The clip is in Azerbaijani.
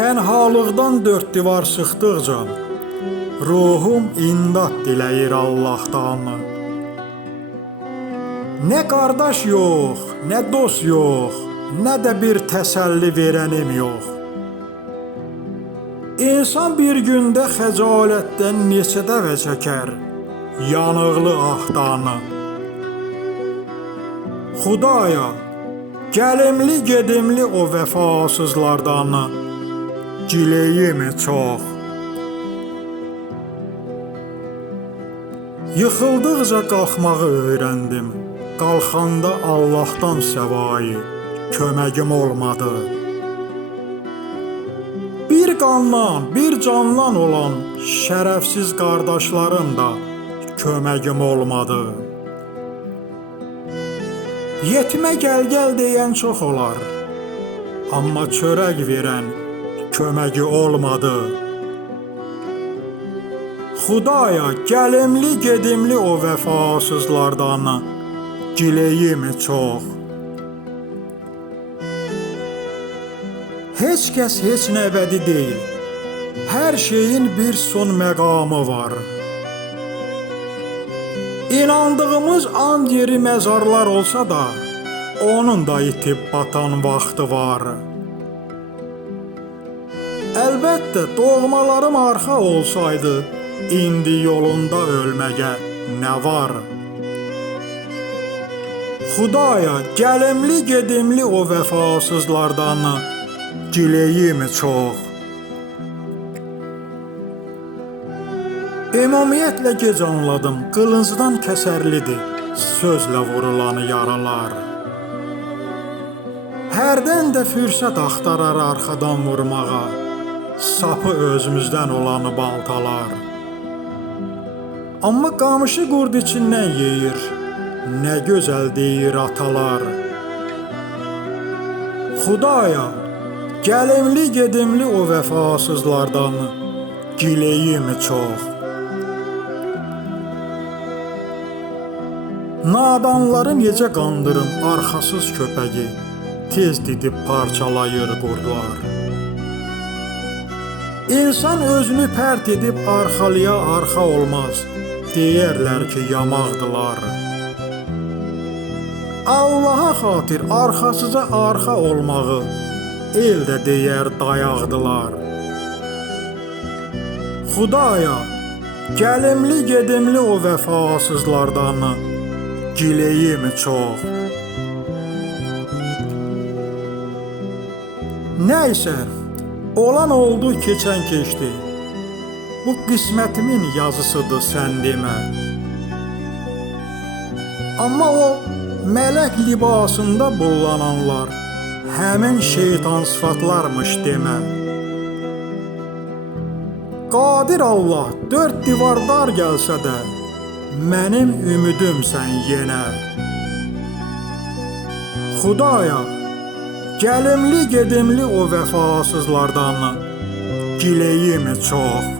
Tənhalıqdan dörd divar sıxdıqca ruhum imdad diləyir Allahdan. Nə qardaş yox, nə dost yox, nə də bir təsəlli verənim yox. İnsan bir gündə xəcalətdən neçə dəvə çəkər yanıqlı ahdanı. Xudaya, gəlimli gedimli o vəfasızlardan gileyim çox. Yıxıldıqca qalxmağı öyrəndim, qalxanda Allahdan səvayı köməyim olmadı. Bir qandan, bir candan olan şərəfsiz qardaşlarım da köməyim olmadı. Yetimə gəl deyən çox olar, amma çörək verən köməyi olmadı. Xudaya, gəlimli gedimli o vəfasızlardan gileyim çox. Heç kəs heç nə əbədi deyil, hər şeyin bir son məqamı var. İnandığımız and yeri məzarlar olsa da, onun da itib batan vaxtı var. Əlbəttə, doğmalarım arxa olsaydı, indi yolunda ölməyə nə var? Xudaya, gəlimli gedimli o vəfasızlardan gileyim çox. Ümumiyyətlə gec anladım, qılıncdan kəsərlidir sözlə vurulan yaralar. Hərdən də fürsət axtarar arxadan vurmağa, sapı özümüzdən olanı baltalar. Amma qamışı qurd içindən yeyir, nə gözəl deyir atalar. Xudaya, gəlimli gedimli o vəfasızlardan gileyim çox. Nadanları necə qandırım arxasız köpəyi, tez didib parçalayır qurdlar. İnsan özünü pərt edib arxalıya arxa olmaz, deyərlər ki, yamaqdılar. Allaha xatir arxasıza arxa olmağı, el də deyər dayaqdılar. Xudaya, gəlimli gedimli o vəfasızlardan gileyim çox. Nəysə, olan oldu, keçən keçdi. Bu qismətimin yazısıdır, sən demə. Amma o mələk libasında bullananlar həmin şeytan sıfatlarmış demə. Qadir Allah dörd divardar gəlsə də mənim ümidimsən yenə. Xudaya, gəlimli gedimli o vəfasızlardan gileyim çox.